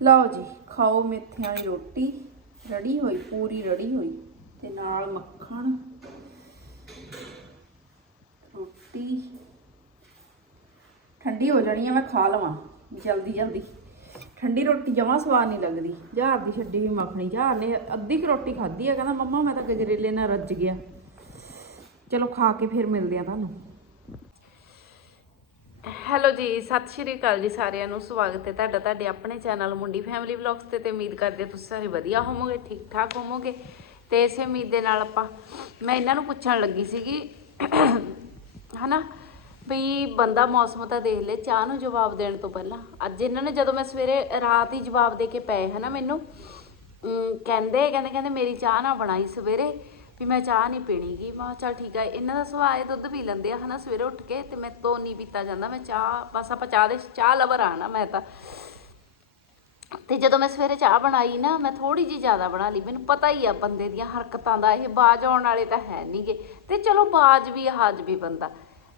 ਲਓ ਜੀ, ਖਾਓ ਮੇਥਿਆਂ ਦੀ ਰੋਟੀ, ਰੜੀ ਹੋਈ, ਪੂਰੀ ਰੜੀ ਹੋਈ, ਤੇ ਨਾਲ ਮੱਖਣ, ਰੋਟੀ। ਠੰਡੀ ਹੋ ਜਾਣੀ ਆ, ਮੈਂ ਖਾ ਲਵਾਂ, ਜਲਦੀ ਜਲਦੀ। ਠੰਡੀ ਰੋਟੀ ਜਮਾਂ ਸਵਾਦ ਨਹੀਂ ਲੱਗਦੀ। ਜਹਾਰ ਦੀ ਛੱਡੀ ਵੀ ਮੱਖਣੀ ਜਹਾਰ ਨੇ ਅੱਧੀ ਕੁ ਰੋਟੀ ਖਾਧੀ ਆ, ਕਹਿੰਦਾ ਮੰਮਾ ਮੈਂ ਤਾਂ ਗਜਰੇਲੇ ਨਾਲ ਰੱਜ ਗਿਆ। ਚਲੋ ਖਾ ਕੇ ਫਿਰ ਮਿਲਦੇ ਆ ਤੁਹਾਨੂੰ। ਹੈਲੋ ਜੀ, ਸਤਿ ਸ਼੍ਰੀ ਅਕਾਲ ਜੀ ਸਾਰਿਆਂ ਨੂੰ, ਸਵਾਗਤ ਹੈ ਤੁਹਾਡਾ, ਤੁਹਾਡੇ ਆਪਣੇ ਚੈਨਲ ਮੁੰਡੀ ਫੈਮਿਲੀ ਵਲੌਗਸ ਤੇ ਤੇ ਉਮੀਦ ਕਰਦੇ ਤੁਸੀਂ ਸਾਰੇ ਵਧੀਆ ਹੋਵੋਗੇ ਠੀਕ ਠਾਕ ਹੋਵੋਗੇ। ਤੇ ਇਸੇ ਉਮੀਦ ਦੇ ਨਾਲ ਆਪਾਂ, ਮੈਂ ਇਹਨਾਂ ਨੂੰ ਪੁੱਛਣ ਲੱਗੀ ਸੀਗੀ, ਹਨਾ, ਵੀ ਬੰਦਾ ਮੌਸਮ ਤਾਂ ਦੇਖ ਲੈ, ਚਾਹ ਨੂੰ ਜਵਾਬ ਦੇਣ ਤੋਂ ਪਹਿਲਾਂ। ਅੱਜ ਇਹਨਾਂ ਨੇ ਜਦੋਂ ਮੈਂ ਸਵੇਰੇ ਰਾਤ ਹੀ ਜਵਾਬ ਦੇ ਕੇ ਪਏ, ਹਨਾ ਮੈਨੂੰ ਕਹਿੰਦੇ ਕਹਿੰਦੇ ਕਹਿੰਦੇ ਮੇਰੀ ਚਾਹ ਨਾ ਬਣਾਈ ਸਵੇਰੇ। ਵੀ ਮੈਂ ਚਾਹ ਨਹੀਂ ਪੀਣੀਗੀ। ਮੈਂ ਕਿਹਾ ਚੱਲ ਠੀਕ ਆ, ਇਹਨਾਂ ਦਾ ਸੁਭਾਅ ਹੈ ਦੁੱਧ ਪੀ ਲੈਂਦੇ ਆ, ਹਨਾ, ਸਵੇਰੇ ਉੱਠ ਕੇ ਤੇ ਮੈਂ ਤੋਂ ਨਹੀਂ ਪੀਤਾ ਜਾਂਦਾ। ਮੈਂ ਚਾਹ, ਬਸ ਆਪਾਂ ਚਾਹ ਦੇ, ਚਾਹ ਲਵਰ ਆ ਨਾ, ਮੈਂ ਤਾਂ। ਤੇ ਜਦੋਂ ਮੈਂ ਸਵੇਰੇ ਚਾਹ ਬਣਾਈ ਨਾ, ਮੈਂ ਥੋੜੀ ਜੀ ਜ਼ਿਆਦਾ ਬਣਾ ਲਈ। ਮੈਨੂੰ ਪਤਾ ਹੀ ਆ ਬੰਦੇ ਦੀਆਂ ਹਰਕਤਾਂ ਦਾ, ਇਹ ਬਾਜ ਆਉਣ ਵਾਲੇ ਤਾਂ ਹੈ ਨਹੀਂਗੇ ਤੇ ਚਲੋ ਬਾਜ ਵੀ, ਹਾਜ ਵੀ ਬੰਦਾ।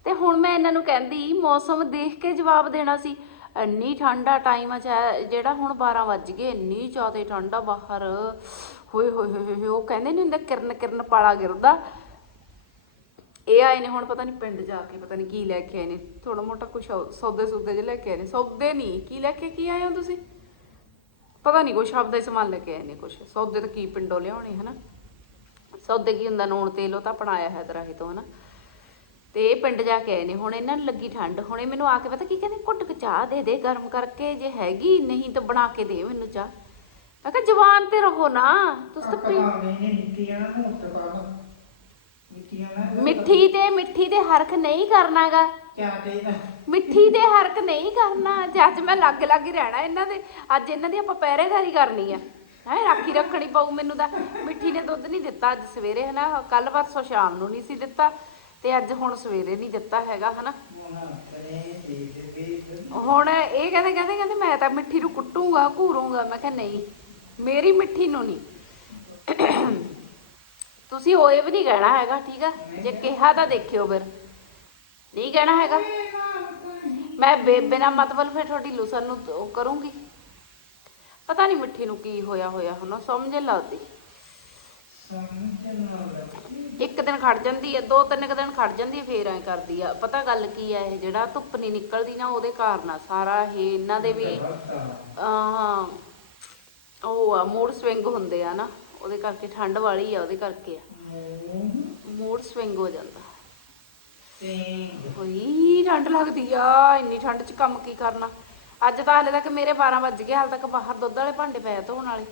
ਤੇ ਹੁਣ ਮੈਂ ਇਹਨਾਂ ਨੂੰ ਕਹਿੰਦੀ, ਮੌਸਮ ਦੇਖ ਕੇ ਜਵਾਬ ਦੇਣਾ ਸੀ। ਇੰਨੀ ਠੰਡਾ ਟਾਈਮ ਆ, ਚਾਹੇ- ਜਿਹੜਾ ਹੁਣ 12 ਵੱਜ ਗਏ, ਇੰਨੀ ਜ਼ਿਆਦਾ ਠੰਡਾ ਬਾਹਰ। ਹੋਏ ਹੋਏ ਹੋਏ ਹੋਏ, ਉਹ ਕਹਿੰਦੇ ਨਹੀਂ ਹੁੰਦਾ ਕਿਰਨ ਕਿਰਨ ਪਾਲਾ ਗਿਰਦਾ। ਇਹ ਆਏ ਨੇ ਹੁਣ ਪਤਾ ਨਹੀਂ ਪਿੰਡ ਜਾ ਕੇ ਪਤਾ ਨਹੀਂ ਕੀ ਲੈ ਕੇ ਆਏ ਨੇ। ਥੋੜਾ ਮੋਟਾ ਕੁਛ ਸੌਦੇ ਸੌਦੇ ਜਿਹੇ ਲੈ ਕੇ ਆਏ ਨੇ। ਸੌਦੇ ਨਹੀਂ ਕੀ ਲੈ ਕੇ ਕੀ ਆਏ ਹੋ ਤੁਸੀਂ? ਪਤਾ ਨਹੀਂ ਕੋਈ ਸ਼ਬਦ ਦਾ ਸਮਾਨ ਲੈ ਕੇ ਆਏ ਨੇ ਕੁਛ। ਸੌਦੇ ਤਾਂ ਕੀ ਪਿੰਡੋਂ ਲਿਆਉਣੇ ਹਨਾ? ਸੌਦੇ ਕੀ ਹੁੰਦਾ ਨੂਣ ਤੇਲ ਉਹ ਤਾਂ ਬਣਾਇਆ ਹੈ ਦਰਾਹੀ ਤੋਂ ਹਨਾ? ਤੇ ਇਹ ਪਿੰਡ ਜਾ ਕੇ ਆਏ ਨੇ। ਹੁਣ ਇਹਨਾਂ ਨੂੰ ਲੱਗੀ ਠੰਡ। ਹੁਣ ਇਹ ਮੈਨੂੰ ਆ ਕੇ ਪਤਾ ਕੀ ਕਹਿੰਦੇ ਘੁੱਟ ਕੇ ਚਾਹ ਦੇ ਦੇ ਗਰਮ ਕਰਕੇ ਜੇ ਹੈਗੀ ਨਹੀਂ ਤਾਂ ਬਣਾ ਕੇ ਦੇ ਮੈਨੂੰ ਚਾਹ। ਮੈਂ ਕਿਹਾ ਜਵਾਨ ਤੇ ਰਹੋ ਨਾ ਤੁਸੀਂ ਤਾਂ ਪੀ ਮਿੱਠੀ ਤੇ ਮਿੱਠੀ ਤੇ ਹਰਖ ਨਹੀਂ ਕਰਨਾਗਾ। ਮਿੱਠੀ ਦੇ ਹਰਕ ਨਹੀਂ ਕਰਨਾ। ਅੱਜ ਮੈਂ ਲੱਗ ਲੱਗ ਹੀ ਰਹਿਣਾ ਇਹਨਾਂ ਦੇ। ਅੱਜ ਇਹਨਾਂ ਦੀ ਆਪਾਂ ਪਹਿਰੇਦਾਰੀ ਕਰਨੀ ਆ। ਹੈ ਰਾਖੀ ਰੱਖਣੀ ਪਊ ਮੈਨੂੰ ਤਾਂ। ਮਿੱਠੀ ਨੇ ਦੁੱਧ ਨਹੀਂ ਦਿੱਤਾ ਅੱਜ ਸਵੇਰੇ ਹਨਾ। ਕੱਲ ਪਰਸੋਂ ਸ਼ਾਮ ਨੂੰ ਨਹੀਂ ਸੀ ਦਿੱਤਾ ਤੇ ਅੱਜ ਹੁਣ ਸਵੇਰੇ ਨਹੀਂ ਦਿੱਤਾ ਹੈਗਾ ਹਨਾ। ਹੁਣ ਇਹ ਕਹਿੰਦੇ ਕਹਿੰਦੇ ਕਹਿੰਦੇ ਮੈਂ ਤਾਂ ਮਿੱਠੀ ਨੂੰ ਕੁੱਟੂਗਾ ਘੂਰੂੰਗਾ। ਮੈਂ ਕਿਹਾ ਨਹੀਂ। ਮੇਰੀ ਮਿੱਠੀ ਨੂੰ ਨਹੀਂ ਤੁਸੀਂ ਹੋਏ ਵੀ ਨਹੀਂ ਕਹਿਣਾ ਹੈਗਾ, ਠੀਕ ਆ? ਜੇ ਕਿਹਾ ਤਾਂ ਦੇਖਿਓ ਫਿਰ। ਨਹੀਂ ਕਹਿਣਾ ਹੈਗਾ। ਮੈਂ ਬੇਬੇ ਨਾਲ ਮਤਲਬ ਫਿਰ ਤੁਹਾਡੀ ਲੁਸਨ ਨੂੰ ਕਰੂੰਗੀ। ਪਤਾ ਨਹੀਂ ਮਿੱਠੀ ਨੂੰ ਕੀ ਹੋਇਆ ਹੋਇਆ, ਹੁਣ ਸਮਝ ਲੱਗਦੀ। ਇੱਕ ਦਿਨ ਖੜ ਜਾਂਦੀ ਹੈ ਦੋ ਤਿੰਨ ਕੁ ਦਿਨ ਖੜ ਜਾਂਦੀ ਹੈ ਫੇਰ ਐ ਕਰਦੀ ਆ। ਪਤਾ ਗੱਲ ਕੀ ਆ ਇਹ, ਜਿਹੜਾ ਧੁੱਪ ਨਹੀਂ ਨਿਕਲਦੀ ਨਾ ਉਹਦੇ ਕਾਰਨ ਆ। ਸਾਰਾ ਇਹ, ਇਹਨਾਂ ਦੇ ਵੀ ਆਹ ਉਹ ਆ ਮੂਡ ਸਵਿੰਗ ਹੁੰਦੇ ਆ ਨਾ, ਉਹਦੇ ਕਰਕੇ ਠੰਡ ਵਾਲੀ ਆ, ਉਹਦੇ ਕਰਕੇ ਆ। ਮੂਡ ਸਵਿੰਗ ਹੋ ਜਾਂਦਾ। ਹੋਈ ਠੰਡ ਲੱਗਦੀ ਆ, ਇੰਨੀ ਠੰਡ 'ਚ ਕੰਮ ਕੀ ਕਰਨਾ? ਅੱਜ ਤਾਂ ਹਾਲੇ ਤੱਕ ਮੇਰੇ 12 ਵੱਜ ਗਏ, ਹਾਲੇ ਤੱਕ ਬਾਹਰ ਦੁੱਧ ਵਾਲੇ ਭਾਂਡੇ ਪਏ ਆ ਧੋਣ ਵਾਲੇ।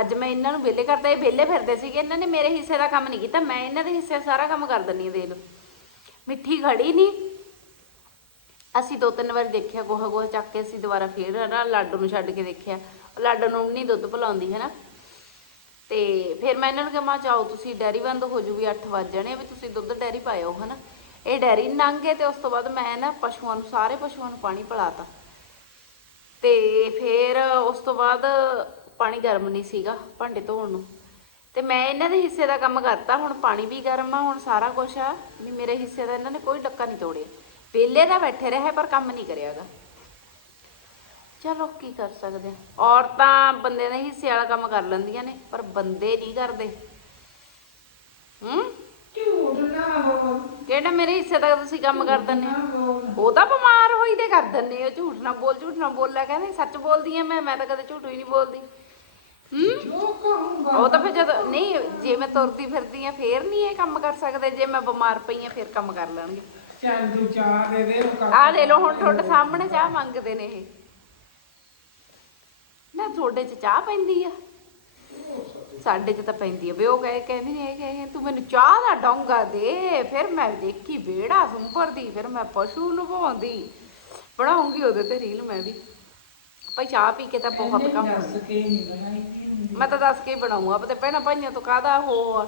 ਅੱਜ ਮੈਂ ਇਹਨਾਂ ਨੂੰ ਵਿਹਲੇ ਕਰਤਾ ਇਹ ਵਿਹਲੇ ਫਿਰਦੇ ਸੀਗੇ, ਇਹਨਾਂ ਨੇ ਮੇਰੇ ਹਿੱਸੇ ਦਾ ਕੰਮ ਨਹੀਂ ਕੀਤਾ, ਮੈਂ ਇਹਨਾਂ ਦੇ ਹਿੱਸੇ ਸਾਰਾ ਕੰਮ ਕਰ ਦਿੰਨੀ ਆ ਦੇਖ ਲਓ। ਮਿੱਠੀ ਖੜੀ ਨਹੀਂ ਅਸੀਂ ਦੋ ਤਿੰਨ ਵਾਰ ਦੇਖਿਆ, ਗੋਹਾ ਗੋਹਾ ਚੱਕ ਕੇ ਅਸੀਂ ਦੁਬਾਰਾ ਫੇਰ ਨਾ ਲਾਡੋ ਨੂੰ ਛੱਡ ਕੇ ਦੇਖਿਆ। ਲਾਡੋ ਨੂੰ ਨਹੀਂ ਦੁੱਧ ਪਿਲਾਉਂਦੀ ਹੈ ਨਾ ਤੇ ਫਿਰ ਮੈਂ ਇਹਨਾਂ ਨੂੰ ਕਿਹਾ, ਮਾ ਜਾਓ ਤੁਸੀਂ, ਡੈਰੀ ਬੰਦ ਹੋ ਜੂਗੀ 8 ਵਜ ਜਾਣੇ ਆ ਵੀ ਤੁਸੀਂ ਦੁੱਧ ਡੈਰੀ ਪਾਇਓ ਹਨਾ। ਇਹ ਡੈਰੀ ਲੰਘੇ ਤੇ ਉਸ ਤੋਂ ਬਾਅਦ ਮੈਂ ਨਾ ਪਸ਼ੂਆਂ ਨੂੰ, ਸਾਰੇ ਪਸ਼ੂਆਂ ਨੂੰ ਪਾਣੀ ਪਿਲਾਤਾ। ਤੇ ਫਿਰ ਉਸ ਤੋਂ ਬਾਅਦ ਪਾਣੀ ਗਰਮ ਨਹੀਂ ਸੀਗਾ ਭਾਂਡੇ ਧੋਣ ਨੂੰ। ਤੇ ਮੈਂ ਇਹਨਾਂ ਦੇ ਹਿੱਸੇ ਦਾ ਕੰਮ ਕਰਤਾ, ਹੁਣ ਪਾਣੀ ਵੀ ਗਰਮ ਆ, ਹੁਣ ਸਾਰਾ ਕੁਝ ਆ, ਵੀ ਮੇਰੇ ਹਿੱਸੇ ਦਾ ਇਹਨਾਂ ਨੇ ਕੋਈ ਡੱਕਾ ਨਹੀਂ ਤੋੜਿਆ। ਵਿਹਲੇ ਦਾ ਬੈਠੇ ਰਹੇ ਪਰ ਕੰਮ ਨਹੀਂ ਕਰਿਆਗਾ ਚਲੋ ਕੀ ਕਰ ਸਕਦੇ ਆ। ਔਰਤਾਂ ਬੰਦੇ ਦੇ ਹਿੱਸੇ ਵਾਲਾ ਕੰਮ ਕਰ ਲੈਂਦੀਆਂ ਨੇ ਪਰ ਬੰਦੇ ਨਹੀਂ ਕਰਦੇ। ਹੂੰ? ਕਿਹੜਾ ਮੇਰੇ ਹਿੱਸੇ ਦਾ ਤੁਸੀਂ ਕੰਮ ਕਰ ਦਿੰਦੇ ਹੋ? ਉਹ ਤਾਂ ਬਿਮਾਰ ਹੋਈ ਤੇ ਕਰ ਦਿੰਦੇ ਹੋ। ਝੂਠ ਨਾ ਬੋਲ ਝੂਠ ਨਾ ਬੋਲਿਆ ਕਹਿੰਦੇ ਸੱਚ ਬੋਲਦੀ ਆ ਮੈਂ ਮੈਂ ਤਾਂ ਕਦੇ ਝੂਠ ਹੀ ਨਹੀਂ ਬੋਲਦੀ। ਹੂੰ? ਉਹ ਤਾਂ ਫਿਰ ਜਦ ਨਹੀਂ ਜੇ ਮੈਂ ਤੁਰਦੀ ਫਿਰਦੀ ਆ ਫੇਰ ਨਹੀਂ ਇਹ ਕੰਮ ਕਰ ਸਕਦੇ। ਜੇ ਮੈਂ ਬਿਮਾਰ ਪਈ ਆ ਫੇਰ ਕੰਮ ਕਰ ਲੈਣਗੇ। ਆਹ ਲੈ। ਲਓ ਹੁਣ ਤੁਹਾਡੇ ਸਾਹਮਣੇ ਚਾਹ ਮੰਗਦੇ ਨੇ ਇਹ। ਨਾ ਤੁਹਾਡੇ ਚ ਚਾਹ ਪੈਂਦੀ ਆ। ਸਾਡੇ ਚ ਤਾਂ ਪੈਂਦੀ ਆ। ਵੀ ਉਹ ਕਹੇ ਕਹਿੰਦੇ ਨੇ ਇਹ ਕਹੇ ਤੂੰ ਮੈਨੂੰ ਚਾਹ ਦਾ ਡੋਂਗਾ ਦੇ ਫਿਰ ਮੈਂ ਦੇਖੀ ਬੇੜਾ ਸੁੰਪਰਦੀ ਫਿਰ ਮੈਂ ਪਸ਼ੂ ਨਵਾਉਂਦੀ ਬਣਾਉਂਗੀ ਉਹਦੇ ਤੇ ਰੀਲ ਮੈਂ ਵੀ। ਭਾਈ ਚਾਹ ਪੀ ਕੇ ਤਾਂ ਬਹੁਤ ਕੰਮ ਮੈਂ ਤਾਂ ਦੱਸ ਕੇ ਬਣਾਉਂਗਾ ਤੇ ਭਾਈਆਂ ਤੋਂ ਕਾਹਦਾ ਉਹ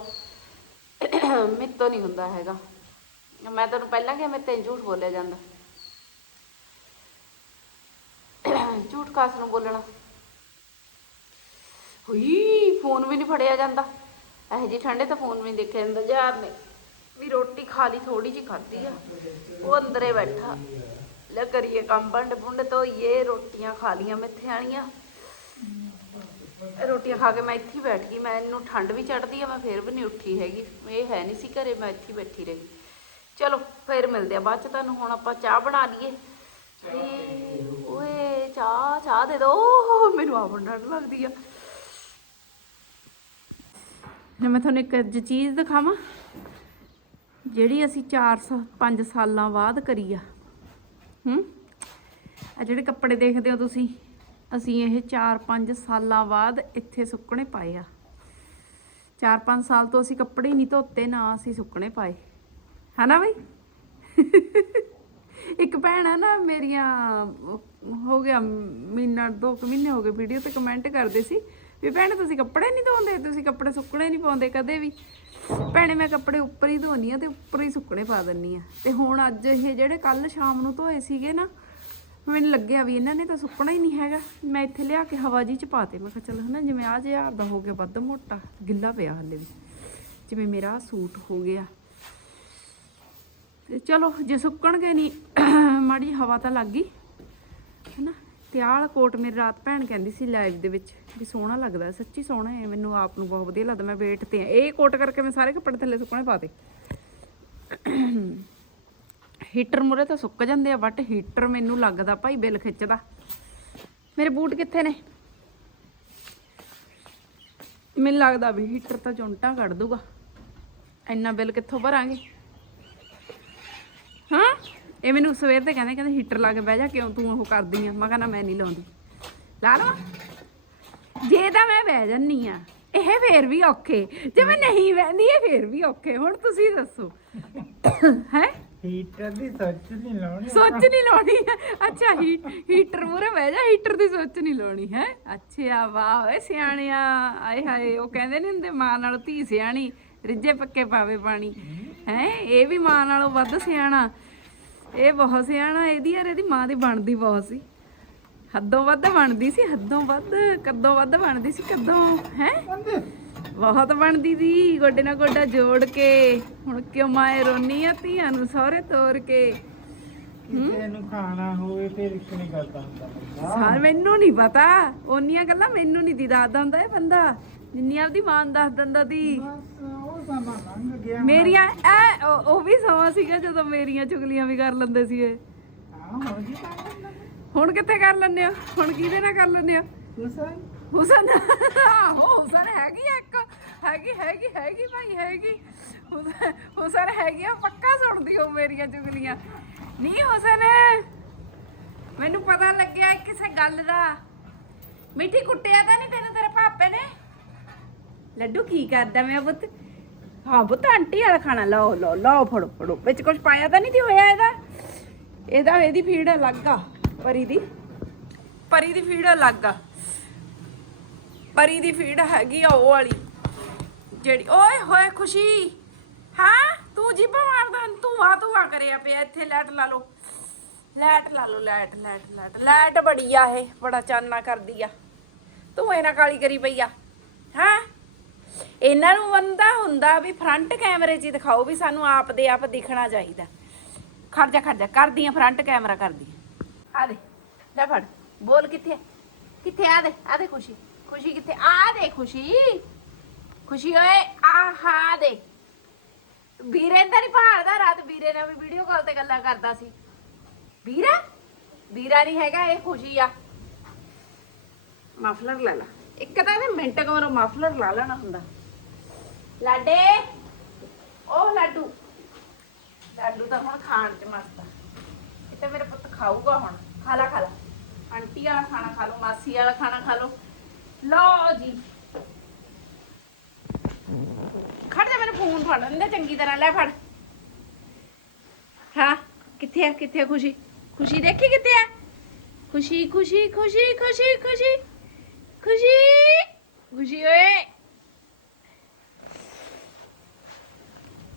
ਮਿੱਤੋਂ ਨਹੀਂ ਹੁੰਦਾ ਹੈਗਾ। ਮੈਂ ਤੈਨੂੰ ਪਹਿਲਾਂ ਕਿਹਾ ਮੈਂ ਤੈਨੂੰ ਝੂਠ ਬੋਲਿਆ ਜਾਂਦਾ। ਝੂਠ ਕਾਸ ਨੂੰ ਬੋਲਣਾ। ਹੋਈ, ਫੋਨ ਵੀ ਨਹੀਂ ਫੜਿਆ ਜਾਂਦਾ। ਇਹੋ ਜੀ ਠੰਡੇ ਤਾਂ ਫੋਨ ਵੀ ਨਹੀਂ ਦੇਖਿਆ ਜਾਂਦਾ। ਯਾਰ ਨੇ ਵੀ ਰੋਟੀ ਖਾ ਲਈ ਥੋੜੀ ਜਿਹੀ ਖਾਧੀ ਆ। ਉਹ ਅੰਦਰੇ ਬੈਠਾ। ਲੈ ਕਰੀਏ ਕੰਮ ਵੰਡ ਵੁੰਡ ਧੋਈਏ, ਰੋਟੀਆਂ ਖਾ ਲੀਆਂ ਮੇਥੇ ਵਾਲੀਆਂ ਰੋਟੀਆਂ ਖਾ ਕੇ ਮੈਂ ਇੱਥੇ ਬੈਠ ਗਈ। ਮੈਨੂੰ ਠੰਡ ਵੀ ਚੜਦੀ ਆ, ਮੈਂ ਫੇਰ ਵੀ ਨਹੀਂ ਉੱਠੀ ਹੈਗੀ। ਇਹ ਹੈ ਨਹੀਂ ਸੀ ਘਰੇ, ਮੈਂ ਇੱਥੇ ਬੈਠੀ ਰਹੀ। ਚਲੋ ਫਿਰ ਮਿਲਦੇ ਆ, ਬਾਅਦ ਚ ਤੁਹਾਨੂੰ ਹੁਣ ਆਪਾਂ ਚਾਹ ਬਣਾ ਲਈਏ। ਤੇ ਓਏ, ਚਾਹ ਚਾਹ ਦੇ ਦੋ। ਮੈਨੂੰ ਆਪ ਠੰਡ ਲੱਗਦੀ ਆ। ਹੁਣ ਮੈਂ ਤੁਹਾਨੂੰ ਇੱਕ ਅੱਜ ਚੀਜ਼ ਦਿਖਾਵਾਂ, ਜਿਹੜੀ ਅਸੀਂ 4 5 ਸਾਲਾਂ ਬਾਅਦ ਕਰੀ ਆ। ਹੂੰ? ਆ ਜਿਹੜੇ ਕੱਪੜੇ ਦੇਖਦੇ ਹੋ ਤੁਸੀਂ, ਅਸੀਂ ਇਹ 4-5 ਸਾਲਾਂ ਬਾਅਦ ਇੱਥੇ ਸੁੱਕਣੇ ਪਾਏ ਆ। 4-5 ਸਾਲ ਤੋਂ ਅਸੀਂ ਕੱਪੜੇ ਹੀ ਨਹੀਂ ਧੋਤੇ, ਨਾ ਅਸੀਂ ਸੁੱਕਣੇ ਪਾਏ। ਹਨਾ ਬਈ? ਇੱਕ ਭੈਣ ਆ ਨਾ, ਮੇਰੀਆਂ, ਹੋ ਗਿਆ ਮਹੀਨਾ, ਦੋ ਕੁ ਮਹੀਨੇ ਹੋ ਗਏ ਵੀਡੀਓ ਤੇ ਕਮੈਂਟ ਕਰਦੇ ਸੀ ਵੀ ਭੈਣੇ ਤੁਸੀਂ ਕੱਪੜੇ ਨਹੀਂ ਧੋਂਦੇ, ਤੁਸੀਂ ਕੱਪੜੇ ਸੁੱਕਣੇ ਨਹੀਂ ਪਾਉਂਦੇ ਕਦੇ ਵੀ। ਭੈਣੇ ਮੈਂ ਕੱਪੜੇ ਉੱਪਰ ਹੀ ਧੋਨੀ ਆ ਤੇ ਉੱਪਰ ਹੀ ਸੁੱਕਣੇ ਪਾ ਦਿੰਨੀ ਆ। ਤੇ ਹੁਣ ਅੱਜ ਇਹ ਜਿਹੜੇ ਕੱਲ ਸ਼ਾਮ ਨੂੰ ਧੋਏ ਸੀਗੇ ਨਾ, ਮੈਨੂੰ ਲੱਗਿਆ ਵੀ ਇਹਨਾਂ ਨੇ ਤਾਂ ਸੁੱਕਣਾ ਹੀ ਨਹੀਂ ਹੈਗਾ। ਮੈਂ ਇੱਥੇ ਲਿਆ ਕੇ ਹਵਾ ਜੀ ਚ ਪਾਤੇ ਮੈਂ ਕਿਹਾ ਚਲ ਹਨਾ, ਜਿਵੇਂ ਆ ਜਿਹਾ ਦਾ ਹੋ ਗਿਆ ਵੱਧ ਮੋਟਾ, ਗਿੱਲਾ ਪਿਆ ਹਲੇ ਵੀ। ਜਿਵੇਂ ਮੇਰਾ ਆਹ ਸੂਟ ਹੋ ਗਿਆ। ਤੇ ਚਲੋ, ਜੇ ਸੁੱਕਣਗੇ ਨਹੀਂ ਮਾੜੀ ਹਵਾ ਤਾਂ ਲੱਗ ਗਈ, ਹੈਨਾ? ਤੇ ਆਹ ਵਾਲਾ ਕੋਟ ਮੇਰੀ ਰਾਤ ਭੈਣ ਕਹਿੰਦੀ ਸੀ ਲਾਈਵ ਦੇ ਵਿੱਚ ਵੀ ਸੋਹਣਾ ਲੱਗਦਾ, ਸੱਚੀ ਸੋਹਣਾ ਹੈ, ਮੈਨੂੰ ਆਪ ਨੂੰ ਬਹੁਤ ਵਧੀਆ ਲੱਗਦਾ, ਮੈਂ ਵੇਟ ਤੇ ਆ ਇਹ ਕੋਟ ਕਰਕੇ ਮੈਂ ਸਾਰੇ ਕੱਪੜੇ ਥੱਲੇ ਸੁੱਕਣੇ ਪਾਤੇ ਹੀਟਰ ਮੁਰੇ ਤਾਂ ਸੁੱਕ ਜਾਂਦੇ ਆ ਬਟ ਹੀਟਰ ਮੈਨੂੰ ਲੱਗਦਾ ਭਾਈ ਬਿੱਲ ਖਿੱਚਦਾ। ਮੇਰੇ ਬੂਟ ਕਿੱਥੇ ਨੇ? ਮੈਨੂੰ ਲੱਗਦਾ ਵੀ ਹੀਟਰ ਤਾਂ ਚੁੰਟਾਂ ਕੱਢ ਦੂਗਾ ਇੰਨਾ ਬਿੱਲ ਕਿੱਥੋਂ ਭਰਾਂਗੇ? ਇਹ ਮੈਨੂੰ ਸਵੇਰ ਤੇ ਕਹਿੰਦੇ ਕਹਿੰਦੇ ਹੀਟਰ ਲਾ ਕੇ ਬਹਿ ਜਾ ਕਿਉਂ ਤੂੰ ਉਹ ਕਰਦੀ ਆ? ਮੈਂ ਕਹਿੰਦਾ ਮੈਂ ਨਹੀਂ ਲਾਉਂਦੀ। ਲਾ ਲਵਾਂ? ਜੇ ਤਾਂ ਮੈਂ ਬਹਿ ਜੰਨੀ ਆ ਇਹ ਫੇਰ ਵੀ ਔਖੇ। ਜੇ ਮੈਂ ਨਹੀਂ ਬਹਿੰਦੀ ਇਹ ਫੇਰ ਵੀ ਔਖੇ। ਹੁਣ ਤੁਸੀਂ ਦੱਸੋ। ਹੈ? ਹੀਟਰ ਦੀ ਸੱਚ ਨਹੀਂ ਲਾਉਣੀ। ਸੋਚ ਨਹੀਂ ਲਾਉਣੀ। ਅੱਛਾ ਹੀ ਹੀਟਰ ਮੂਰੇ ਬਹਿ ਜਾ ਹੀਟਰ ਦੀ ਸੋਚ ਨਹੀਂ ਲਾਉਣੀ ਹੈ? ਅੱਛਾ ਵਾਹ ਓਏ ਸਿਆਣਿਆ। ਆਏ ਹਾਏ ਉਹ ਕਹਿੰਦੇ ਨਹੀਂ ਹੁੰਦੇ ਮਾਂ ਨਾਲ ਧੀ ਸਿਆਣੀ ਰਿੱਜੇ ਪੱਕੇ ਪਾਵੇ ਪਾਣੀ। ਹੈ? ਇਹ ਵੀ ਮਾਂ ਨਾਲੋਂ ਵੱਧ ਸਿਆਣਾ। ਇਹ ਬਹੁਤ ਸਿਆਣਾ ਇਹਦੀ ਯਾਰ ਇਹਦੀ ਮਾਂ ਦੀ ਬਣਦੀ ਬਹੁਤ ਸੀ। ਹੱਦੋਂ ਵੱਧ ਬਣਦੀ ਸੀ ਹੱਦੋਂ ਵੱਧ ਕਦੋਂ ਵੱਧ ਬਣਦੀ ਸੀ ਕਦੋਂ ਹੈ? ਬਹੁਤ ਬਣਦੀ ਸੀ ਗੋਡੇ ਨਾਲ ਗੋਡਾ ਜੋੜ ਕੇ। ਹੁਣ ਕਿਉਂ ਮਾਏ ਰੋਨੀ ਆ ਧੀਆਂ ਨੂੰ ਸਹੁਰੇ ਤੋਰ ਕੇ? ਕਿਸੇ ਨੂੰ ਖਾਣਾ ਹੋਵੇ ਫਿਰ ਇੱਕ ਨਹੀਂ ਕਰਦਾ ਹੁੰਦਾ ਬੰਦਾ। ਸਾਰ ਮੈਨੂੰ ਨਹੀਂ ਪਤਾ। ਓਨੀਆਂ ਗੱਲਾਂ ਮੈਨੂੰ ਨਹੀਂ ਦੀ ਦੱਸਦਾ ਹੁੰਦਾ ਇਹ ਬੰਦਾ। ਜਿੰਨੀ ਆਪਦੀ ਮਾਂ ਦੱਸ ਦਿੰਦਾ ਦੀ ਬਸ ਉਹ ਗਿਆ ਮੇਰੀਆਂ ਐ ਉਹ ਉਹ ਵੀ ਸਮਾਂ ਸੀਗਾ ਜਦੋਂ ਮੇਰੀਆਂ ਚੁਗਲੀਆਂ ਵੀ ਕਰ ਲੈਂਦੇ ਸੀ ਇਹ ਹਾਂ ਹੋ ਜੀ ਹੁਣ ਕਿੱਥੇ ਕਰ ਲੈਂਦੇ ਹੋ? ਹੁਣ ਕਿਹਦੇ ਨਾਲ ਕਰ ਲੈਂਦੇ ਹੋ? ਹੁਸਨ। ਹੁਸਨ ਆਹੋ, ਹੁਸਨ ਹੈਗੀ ਆ ਇੱਕ। ਹੈਗੀ ਹੈਗੀ ਹੈਗੀ ਭਾਈ, ਹੈਗੀ। ਹੁਸਨ- ਹੁਸਨ ਹੈਗੀ ਆ, ਪੱਕਾ ਸੁਣਦੀ ਹੋ ਮੇਰੀਆਂ ਚੁਗਲੀਆਂ। ਨਹੀਂ, ਹੁਸਨ। ਮੈਨੂੰ ਪਤਾ ਲੱਗਿਆ ਕਿਸੇ ਗੱਲ ਦਾ। ਮਿੱਠੀ ਕੁੱਟਿਆ ਤਾਂ ਨਹੀਂ ਤੈਨੂੰ ਤੇਰੇ ਪਾਪੇ ਨੇ? ਲੱਡੂ ਕੀ ਕਰਦਾ ਮੈਂ ਪੁੱਤ? ਹਾਂ ਪੁੱਤ, ਆਂਟੀ ਵਾਲਾ ਖਾਣਾ, ਲਓ ਲਓ ਲਓ ਫੜੋ ਫੜੋ। ਵਿੱਚ ਕੁਝ ਪਾਇਆ ਤਾਂ ਨਹੀਂ ਸੀ ਹੋਇਆ ਇਹਦਾ? ਇਹਦਾ, ਇਹਦੀ ਫੀਡ ਅਲੱਗ ਆ, ਪਰੀ ਦੀ। ਪਰੀ ਦੀ ਫੀਡ ਅਲੱਗ ਆ। ਪਰੀ ਦੀ ਫੀਡ ਹੈਗੀ ਆ ਉਹ ਵਾਲੀ। ਜਿਹੜੀ, ਓਏ, ਹੋਏ, ਖੁਸ਼ੀ। ਹਾਂ, ਤੂੰ ਜੀਬਾ ਮਾਰਦਾ, ਤੂੰ ਆ ਤੂੰ ਆ ਕਰਿਆ ਪਿਆ, ਇੱਥੇ ਲੈਟ ਲਾ ਲਓ। ਲੈਟ ਲਾ ਲਓ ਲੈਟ ਲੈਟ ਲੈਟ ਲੈਟ ਬੜੀ ਆ ਇਹ, ਬੜਾ ਚਾਨਣਾ ਕਰਦੀ ਆ। ਤੂੰ ਇਹਨਾਂ ਕਾਲੀ ਕਰੀ ਪਈ ਆ। ਹਾਂ? ਇਹਨਾਂ ਨੂੰ ਬੰਦਾ ਹੁੰਦਾ ਵੀ ਫਰੰਟ ਕੈਮਰੇ 'ਚ ਹੀ ਦਿਖਾਓ ਵੀ ਸਾਨੂੰ ਆਪ ਦੇ ਆਪ ਦਿਖਣਾ ਚਾਹੀਦਾ। ਖੜ ਜਾ ਕਰਦੀ ਆ ਫਰੰਟ ਕੈਮਰਾ ਕਰਦੀ ਆ। ਆ ਦੇ, ਲੈ ਫੜ, ਬੋਲ ਕਿੱਥੇ ਕਿੱਥੇ ਆ ਦੇ ਆ ਦੇ ਖੁਸ਼ੀ ਖੁਸ਼ੀ ਕਿੱਥੇ? ਆ ਦੇ ਖੁਸ਼ੀ ਖੁਸ਼ੀ ਓਏ ਆਹਾ ਦੇ। ਵੀਰੇ ਤਾਂ ਨਹੀਂ ਭਾਲਦਾ ਰਾਤ, ਵੀਰੇ ਨਾਲ ਵੀ ਵੀਡੀਓ ਕਾਲ ਤੇ ਗੱਲਾਂ ਕਰਦਾ ਸੀ। ਵੀਰਾ? ਵੀਰਾ ਨਹੀਂ ਹੈਗਾ, ਇਹ ਖੁਸ਼ੀ ਆ। ਮਫਲਰ ਲੈ ਲਾ। ਇੱਕ ਤਾਂ ਇਹਦੇ ਮਿੰਟ ਕੋਲੋਂ ਮਫਲਰ ਲਾ ਲੈਣਾ ਹੁੰਦਾ। ਲਾਡੇ, ਉਹ ਲਾਡੂ। ਲਾਡੂ ਤਾਂ ਹੁਣ ਖਾਣ ਚ ਮਸਤ ਆ। ਇਹ ਤਾਂ ਮੇਰੇ ਪੁੱਤ ਖਾਊਗਾ ਹੁਣ। ਖਾ ਲਾ ਖਾ ਲਾ। ਆਂਟੀ ਵਾਲਾ ਖਾਣਾ ਖਾ ਲਓ, ਮਾਸੀ ਵਾਲਾ ਖਾਣਾ ਖਾ ਲਓ। ਲਓ ਜੀ। ਖੜ ਜਾ, ਮੈਨੂੰ ਫੋਨ ਫੜ। ਲੈਂਦੇ ਚੰਗੀ ਤਰ੍ਹਾਂ ਲੈ ਫੜ। ਹਾਂ, ਕਿੱਥੇ ਆ ਕਿੱਥੇ ਆ ਖੁਸ਼ੀ? ਖੁਸ਼ੀ ਦੇਖੀ ਕਿੱਥੇ ਆ? ਖੁਸ਼ੀ ਖੁਸ਼ੀ ਖੁਸ਼ੀ ਖੁਸ਼ੀ ਖੁਸ਼ੀ। ਖੁਸ਼ੀ ਖੁਸ਼ੀ ਓਏ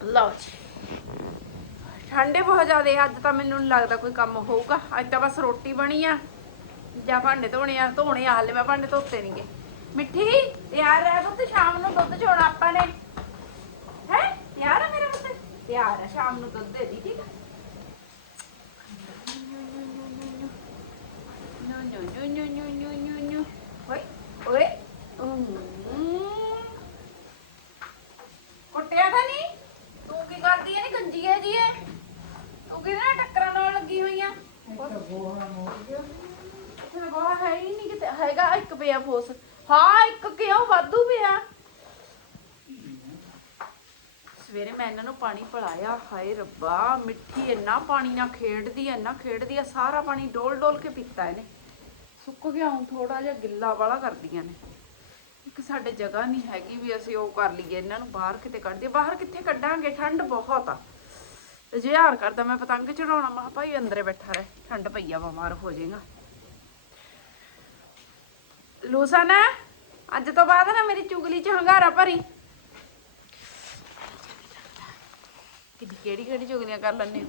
ਲਓ ਜੀ ਠੰਡੇ ਬਹੁਤ ਜ਼ਿਆਦੇ ਅੱਜ ਤਾਂ ਮੈਨੂੰ ਨਹੀਂ ਲੱਗਦਾ ਕੋਈ ਕੰਮ ਹੋਊਗਾ ਅੱਜ ਤਾਂ ਬਸ ਰੋਟੀ ਬਣੀ ਆ ਜਾਂ ਭਾਂਡੇ ਧੋਣੇ ਆ ਧੋਣੇ ਆ ਹਲੇ ਮੈਂ ਭਾਂਡੇ ਧੋਤੇ ਨਹੀਂਗੇ ਮਿੱਠੀ ਤਿਆਰ ਰਹਿ ਪੁੱਤ ਸ਼ਾਮ ਨੂੰ ਦੁੱਧ ਚੋਣਾ ਆਪਾਂ ਨੇ ਹੈ ਤਿਆਰ ਆ ਮੇਰਾ ਪੁੱਤ ਤਿਆਰ ਆ ਸ਼ਾਮ ਨੂੰ ਦੁੱਧ ਦੇ ਦੀ ਠੀਕ ਆ ਨਿਊ ਨਿਊ ਨਿਊ ਨਿਊ ਨਿਊ ਨਿਊ ਓਏ। ਕੁੱਟਿਆ ਤਾਂ ਨਹੀਂ ਤੂੰ ਕੀ ਕਰਦੀ ਐ? ਨੀ ਗੰਜੀ ਹੈ ਜੀ ਇਹ ਤੂੰ ਕਿਹਦੇ ਨਾਲ ਟੱਕਰਾਂ ਨਾਲ ਲੱਗੀ ਹੋਈ ਆ? ਇੱਥੇ ਗੋਹਾ ਮੋੜ ਗਿਆ। ਇੱਥੇ ਤਾਂ ਗੋਹਾ ਹੈ ਹੀ ਨਹੀਂ ਕਿਤੇ ਹੈਗਾ ਇੱਕ ਪਿਆ ਫੋਸ। ਹਾਂ ਇੱਕ ਕਿਉਂ? ਵਾਧੂ ਪਿਆ। ਸਵੇਰੇ ਮੈਂ ਇਹਨਾਂ ਨੂੰ ਪਾਣੀ ਪਿਲਾਇਆ। ਹਾਏ ਰੱਬਾ ਮਿੱਠੀ ਇੰਨਾ ਪਾਣੀ ਨਾਲ ਖੇਡਦੀ ਐ ਇੰਨਾ ਖੇਡਦੀ ਐ ਸਾਰਾ ਪਾਣੀ ਡੋਲ ਡੋਲ ਕੇ ਪੀਤਾ ਇਹਨੇ। ਸੁੱਕ ਗਿਆ ਹੁਣ ਥੋੜਾ ਜਿਹਾ ਗਿੱਲਾ ਵਾਲਾ ਕਰਦੀਆਂ ਨੇ। ਇੱਕ ਸਾਡੇ ਜਗ੍ਹਾ ਨਹੀਂ ਹੈਗੀ ਵੀ ਅਸੀਂ ਉਹ ਕਰ ਲਈਏ ਇਹਨਾਂ ਨੂੰ ਬਾਹਰ ਕਿਤੇ ਕੱਢ ਦਈਏ। ਬਾਹਰ ਕਿੱਥੇ ਕੱਢਾਂਗੇ? ਠੰਡ ਬਹੁਤ ਆ। ਤੇ ਜੇ ਹਾਰ ਕਰਦਾ ਮੈਂ ਪਤੰਗ ਚੜਾਉਣਾ ਮਾ ਭਾਈ ਅੰਦਰੇ ਬੈਠਾ ਰਹਿ। ਠੰਡ ਪਈ ਆ ਬਿਮਾਰ ਹੋ ਜਾਏਗਾ। ਲੂਸਨ ਅੱਜ ਤੋਂ ਬਾਅਦ ਨਾ ਮੇਰੀ ਚੁਗਲੀ ਚ ਹੰਗਾਰਾ ਭਰੀ। ਕਿਹੜੀ ਕਿਹੜੀ ਕਿਹੜੀ ਚੁਗਲੀਆਂ ਕਰ ਲੈਣੇ